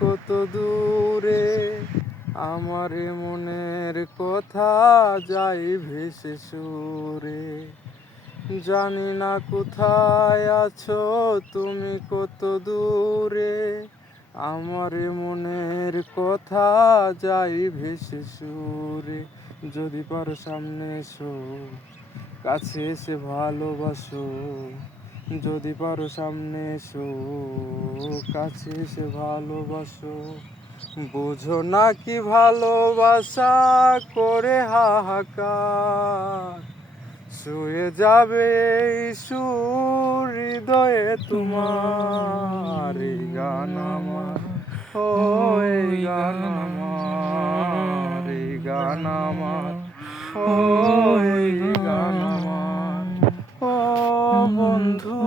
কত দূরে, আমার মনের কথা যাই ভেসে সুরে। জানি না কোথায় আছো তুমি, কত দূরে, আমার মনের কথা যাই ভেসে সুরে। যদি পারো সামনে এসো, কাছে এসে ভালোবাসো। যদি পারো সামনে এসো, কাছে এসে ভালোবাসো। বুঝো না কি ভালোবাসা করে হাহাকার, শুয়ে যাবে এই সুর হৃদয়ে তোমার। এই গান আমার, ও এই গান আমার, এই গান আমার, ও এই গান আমার। ও বন্ধু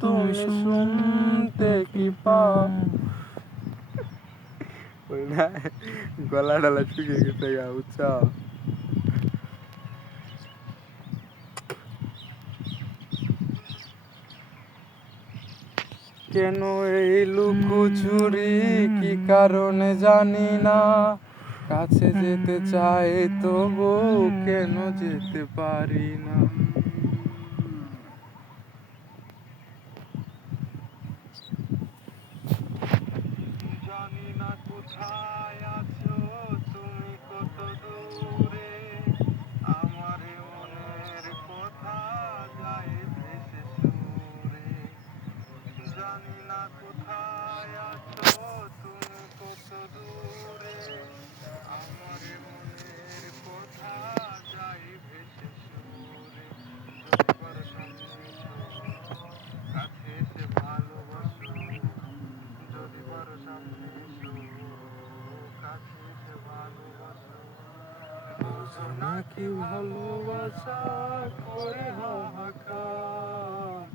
তুমি শুনতে কি পাও? ওই না, গলা ডালা শুকিয়ে গেছে গা, বুঝছো? কেন এই লুকোচুরি, কি কারণে জানি না, কাছে যেতে চাই তবু কেন যেতে পারি না। জানি না কোথায় আছো তুমি, কত দূরে, আমার মনের কথা যায় ভেসে সুরে। জানি না কোথায় আছো তুমি, কত দূরে, আমার মনের কথা যায় ভেসে সুরে। যদি পারো সামনে এসো, কাছে এসে ভালোবাসো। যদি পারো সামনে এসো, কাছে এসে ভালোবাসো। বুঝো না কি ভালোবাসা করে হাহাকার,